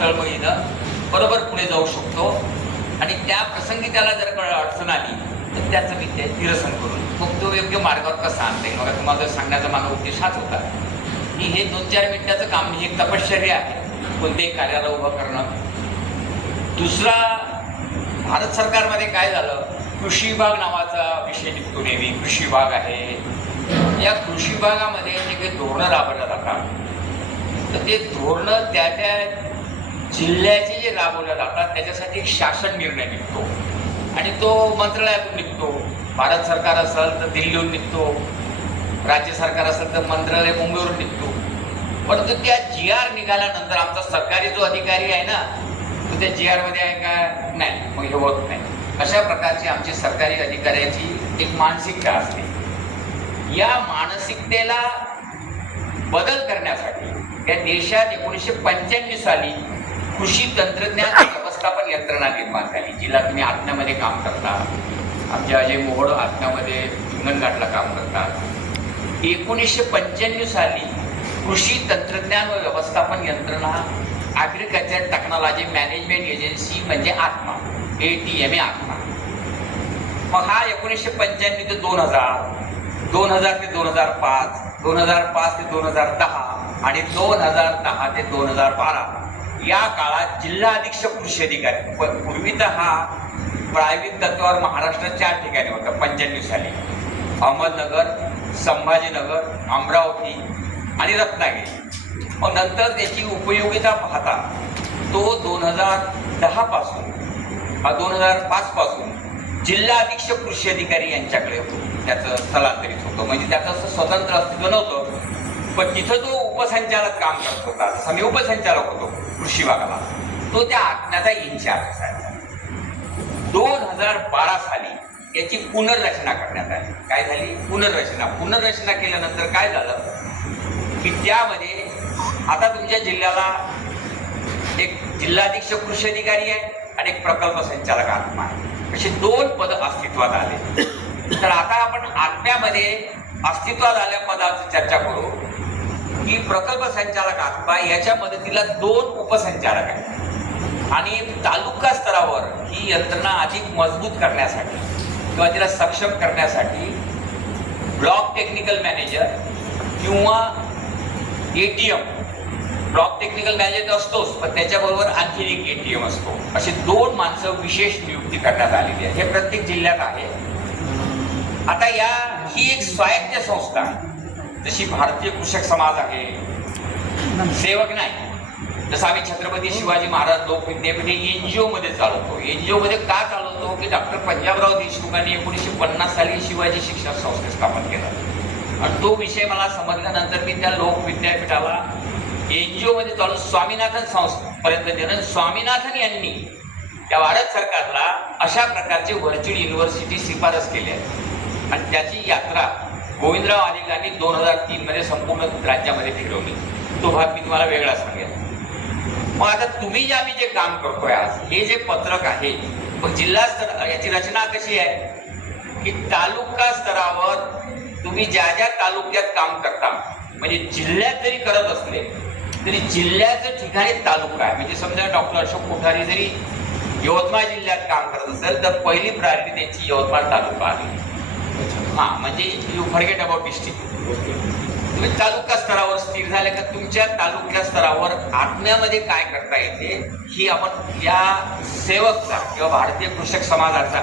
तळमळीनं बरोबर पुढे जाऊ शकतो आणि त्या प्रसंगी त्याला जर अडचण आली तर त्याचं मी ते निरसन करून मग तो योग्य मार्गावर कसा आणता येईल. मग तुम्हाला सांगण्याचा माझा उद्देश हाच होता की हे 2-4 मिनिटाचं काम ही एक तपश्चर्या आहे कोणत्याही कार्याला उभं करणं. दुसरा, भारत सरकारमध्ये काय झालं, कृषी विभाग नावाचा विषय निघतो नेहमी. कृषी विभाग आहे, या कृषी विभागामध्ये जे काही धोरणं राबवल्या जातात तर ते धोरणं त्या त्या जिल्ह्याचे जे राबवल्या जातात त्याच्यासाठी एक शासन निर्णय निघतो आणि तो मंत्रालयातून निघतो. भारत सरकार असेल तर दिल्लीहून निघतो, राज्य सरकार असेल तर मंत्रालय मुंबईवरून निघतो. परंतु त्या GR निघाल्यानंतर आमचा सरकारी जो अधिकारी आहे ना तो त्या GR मध्ये आहे का नाही, मग हे होत नाही. अशा प्रकारची आमची सरकारी अधिकाऱ्याची एक मानसिकता असते. या मानसिकतेला बदल करण्यासाठी या देशात 1995 साली कृषी तंत्रज्ञान व्यवस्थापन यंत्रणा निर्माण झाली, जिला तुम्ही आत्म्यामध्ये काम करता. आमचे अजय मोहोळ आत्म्यामध्ये हिंगणघाटला काम करतात. 1995 साली कृषी तंत्रज्ञान व व्यवस्थापन यंत्रणा ॲग्रिकल्चर टेक्नॉलॉजी मॅनेजमेंट एजन्सी म्हणजे आत्मा, ATMA आत्मा. मग हा 1995 ते 2000, 2000 ते 2005, 2005 ते 2010 आणि 2010 ते 2012 या काळात जिल्हा अधीक्षक कृषी अधिकारी, पूर्वी तर हा प्रायोगिक तत्वावर महाराष्ट्र 4 ठिकाणी होता. 95 साली अहमदनगर, संभाजीनगर, अमरावती आणि रत्नागिरी. मग नंतर त्याची उपयोगिता पाहता तो 2010 पासून 2005 पासून जिल्हा अधीक्षक कृषी अधिकारी यांच्याकडे त्याचं स्थलांतरित होतं. म्हणजे त्याचं असं स्वतंत्र अस्तित्व नव्हतं, पण तिथं तो उपसंचालक काम करत होता. जसा मी उपसंचालक होतो कृषी विभागाला, तो त्या आत्म्याचा इन्चार्ज असायचा. 2012 साली याची पुनर्रचना करण्यात आली. काय झाली? पुनर्रचना केल्यानंतर काय झालं की त्यामध्ये आता तुमच्या जिल्ह्याला एक जिल्हा अधीक्षक कृषी अधिकारी आहे आणि एक प्रकल्प संचालक आत्मा आहे. अशी 2 पदं अस्तित्वात आले. तर आता आपण आत्म्यामध्ये अस्तित्वात आल्या पदाची चर्चा करू की प्रकल्प संचालक आत्मा याच्या मदतीला 2 उपसंचालक आहेत आणि तालुका स्तरावर ही यंत्रणा अधिक मजबूत करण्यासाठी किंवा तिला सक्षम करण्यासाठी ब्लॉक टेक्निकल मॅनेजर किंवा ATM, ब्लॉक टेक्निकल मॅनेजर असतोच पण त्याच्याबरोबर आणखी एक ATM असतो. असे 2 माणसं विशेष नियुक्ती करण्यात आलेली आहे. हे प्रत्येक जिल्ह्यात आहे. आता ही एक स्वायत्त संस्था आहे. जशी भारतीय कृषक समाज आहे, सेवक नाही. जसं आम्ही छत्रपती शिवाजी महाराज लोक विद्यापीठ NGO मध्ये चालवतो. NGO मध्ये का चालवतो की डॉक्टर पंजाबराव देशमुखांनी 1950 साली शिवाजी शिक्षण संस्थे स्थापन केलं आणि तो विषय मला समजल्यानंतर मी त्या लोक विद्यापीठाला NGO मध्ये चालू स्वामीनाथन संस्थेपर्यंत नेलं. स्वामीनाथन यांनी त्या भारत सरकारला अशा प्रकारचे व्हर्च्युअल युनिव्हर्सिटी शिफारस केली आहे आणि त्याची यात्रा गोविंदराव आदिगांनी 2003 मध्ये संपूर्ण राज्यामध्ये फिरवली. तो भाग मी तुम्हाला वेगळा सांगेन. मग आता तुम्ही आम्ही जे काम करतोय आज, हे जे पत्रक आहे, मग जिल्हा स्तर याची रचना कशी आहे की तालुका स्तरावर तुम्ही ज्या ज्या तालुक्यात काम करता, म्हणजे जिल्ह्यात जरी करत असले तरी जिल्ह्याचं ठिकाणी तालुका आहे. म्हणजे समजा डॉक्टर अशोक कोठारी जरी यवतमाळ जिल्ह्यात काम करत असेल तर पहिली प्रायोरिटी त्यांची यवतमाळ तालुका आहे. म्हणजे यू फॉरगेट अबाउट डिस्ट्रिक्ट. तुम्ही तालुका स्तरावर स्थिर झाले का तुमच्या तालुक्या स्तरावर आत्म्यामध्ये काय करता येते ही आपण या सेवकचा किंवा भारतीय कृषक समाजाचा